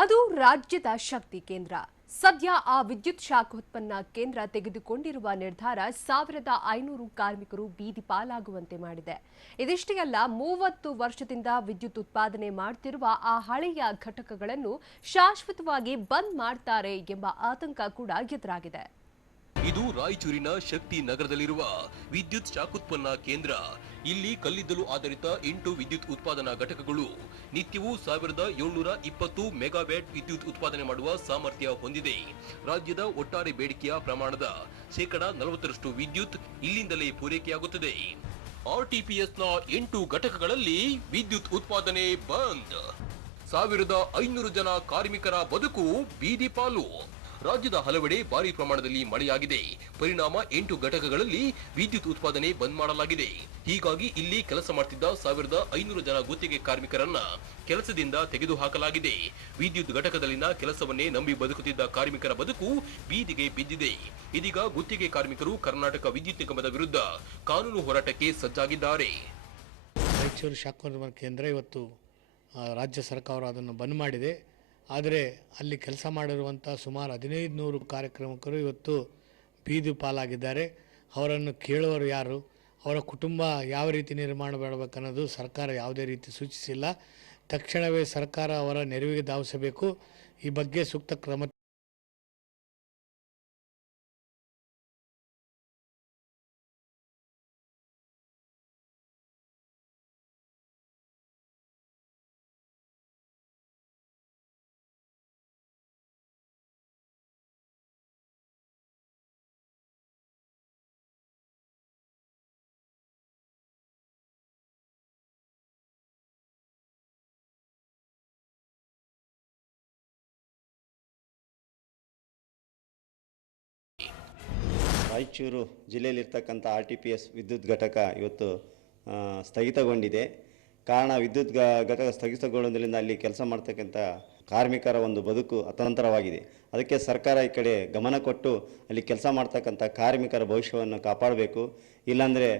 ಅದು ರಾಜ್ಯದ ಶಕ್ತಿ ಕೇಂದ್ರ. ಸದ್ಯ ಆ ವಿದ್ಯುತ್ ಶಾಖೋತ್ಪನ್ನ ಕೇಂದ್ರ ತೆಗೆದುಕೊಂಡಿರುವ ನಿರ್ಧಾರ 1500 ಕಾರ್ಮಿಕರು ಬೀದಿ ಪಾಲಾಗುವಂತೆ ಮಾಡಿದೆ. ಇದಿಷ್ಟೇ ಅಲ್ಲ, 30 ವರ್ಷದಿಂದ ವಿದ್ಯುತ್ ಉತ್ಪಾದನೆ ಮಾಡುತ್ತಿರುವ ಆ ಹಳೆಯ ಘಟಕಗಳನ್ನು ಶಾಶ್ವತವಾಗಿ ಬಂದ್ ಮಾಡ್ತಾರೆ ಎಂಬ ಆತಂಕ ಕೂಡ ಎದುರಾಗಿದೆ. ಇದು ರಾಯಚೂರಿನ ಶಕ್ತಿ ನಗರದಲ್ಲಿರುವ ವಿದ್ಯುತ್ ಶಾಖೋತ್ಪನ್ನ ಕೇಂದ್ರ. ಇಲ್ಲಿ ಕಲ್ಲಿದ್ದಲು ಆಧಾರಿತ 8 ವಿದ್ಯುತ್ ಉತ್ಪಾದನಾ ಘಟಕಗಳು ನಿತ್ಯವೂ 1720 ಮೆಗಾವ್ಯಾಟ್ ವಿದ್ಯುತ್ ಉತ್ಪಾದನೆ ಮಾಡುವ ಸಾಮರ್ಥ್ಯ ಹೊಂದಿದೆ. ರಾಜ್ಯದ ಒಟ್ಟಾರೆ ಬೇಡಿಕೆಯ ಪ್ರಮಾಣದ 40% ವಿದ್ಯುತ್ ಇಲ್ಲಿಂದಲೇ ಪೂರೈಕೆಯಾಗುತ್ತದೆ. ಆರ್ಟಿಪಿಎಸ್ನ 8 ಘಟಕಗಳಲ್ಲಿ ವಿದ್ಯುತ್ ಉತ್ಪಾದನೆ ಬಂದ್. 1500 ಜನ ಕಾರ್ಮಿಕರ ಬದುಕು ಬೀದಿ ಪಾಲು. ರಾಜ್ಯದ ಹಲವೆಡೆ ಭಾರಿ ಪ್ರಮಾಣದಲ್ಲಿ ಮಳೆಯಾಗಿದೆ. ಪರಿಣಾಮ 8 ಘಟಕಗಳಲ್ಲಿ ವಿದ್ಯುತ್ ಉತ್ಪಾದನೆ ಬಂದ್ ಮಾಡಲಾಗಿದೆ. ಹೀಗಾಗಿ ಇಲ್ಲಿ ಕೆಲಸ ಮಾಡುತ್ತಿದ್ದ 1500 ಜನ ಗುತ್ತಿಗೆ ಕಾರ್ಮಿಕರನ್ನ ಕೆಲಸದಿಂದ ತೆಗೆದುಹಾಕಲಾಗಿದೆ. ವಿದ್ಯುತ್ ಘಟಕದಲ್ಲಿನ ಕೆಲಸವನ್ನೇ ನಂಬಿ ಬದುಕುತ್ತಿದ್ದ ಕಾರ್ಮಿಕರ ಬದುಕು ಬೀದಿಗೆ ಬಿದ್ದಿದೆ. ಇದೀಗ ಗುತ್ತಿಗೆ ಕಾರ್ಮಿಕರು ಕರ್ನಾಟಕ ವಿದ್ಯುತ್ ನಿಗಮದ ವಿರುದ್ಧ ಕಾನೂನು ಹೋರಾಟಕ್ಕೆ ಸಜ್ಜಾಗಿದ್ದಾರೆ. ರಾಯಚೂರು ಶಾಖೋತ್ಪನ್ನ ಕೇಂದ್ರ ಇವತ್ತು ರಾಜ್ಯ ಸರ್ಕಾರ ಅದನ್ನು ಬಂದ್ ಮಾಡಿದೆ. ಆದರೆ ಅಲ್ಲಿ ಕೆಲಸ ಮಾಡಿರುವಂಥ ಸುಮಾರು 1500 ಕಾರ್ಮಿಕರು ಇವತ್ತು ಬೀದಿ ಪಾಲಾಗಿದ್ದಾರೆ. ಅವರನ್ನು ಕೇಳುವರು ಯಾರು? ಅವರ ಕುಟುಂಬ ಯಾವ ರೀತಿ ನಿರ್ಮಾಣ ಮಾಡಬೇಕನ್ನೋದು ಸರ್ಕಾರ ಯಾವುದೇ ರೀತಿ ಸೂಚಿಸಿಲ್ಲ. ತಕ್ಷಣವೇ ಸರ್ಕಾರ ಅವರ ನೆರವಿಗೆ ಧಾವಿಸಬೇಕು. ಈ ಬಗ್ಗೆ ಸೂಕ್ತ ಕ್ರಮ ರಾಯಚೂರು ಜಿಲ್ಲೆಯಲ್ಲಿರ್ತಕ್ಕಂಥ RTPS ವಿದ್ಯುತ್ ಘಟಕ ಇವತ್ತು ಸ್ಥಗಿತಗೊಂಡಿದೆ. ಕಾರಣ ವಿದ್ಯುತ್ ಘಟಕ ಸ್ಥಗಿತಗೊಳ್ಳುವುದರಿಂದ ಅಲ್ಲಿ ಕೆಲಸ ಮಾಡ್ತಕ್ಕಂಥ ಕಾರ್ಮಿಕರ ಒಂದು ಬದುಕು ಅತಂತ್ರವಾಗಿದೆ. ಅದಕ್ಕೆ ಸರ್ಕಾರ ಈ ಕಡೆ ಗಮನ ಕೊಟ್ಟು ಅಲ್ಲಿ ಕೆಲಸ ಮಾಡ್ತಕ್ಕಂಥ ಕಾರ್ಮಿಕರ ಭವಿಷ್ಯವನ್ನು ಕಾಪಾಡಬೇಕು. ಇಲ್ಲಾಂದರೆ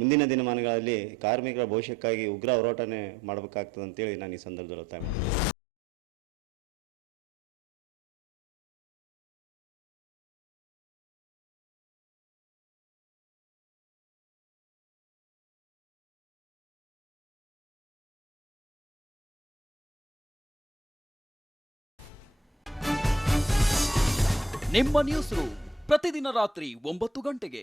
ಮುಂದಿನ ದಿನಮಾನಗಳಲ್ಲಿ ಕಾರ್ಮಿಕರ ಭವಿಷ್ಯಕ್ಕಾಗಿ ಉಗ್ರ ಹೋರಾಟನೇ ಮಾಡಬೇಕಾಗ್ತದೆ ಅಂತೇಳಿ ನಾನು ಈ ಸಂದರ್ಭದಲ್ಲಿ ಒತ್ತಾಯ ಮಾಡ್ತೀನಿ. ನಿಮ್ಮ ನ್ಯೂಸ್ ರೂಮ್ ಪ್ರತಿದಿನ ರಾತ್ರಿ 9 ಗಂಟೆಗೆ.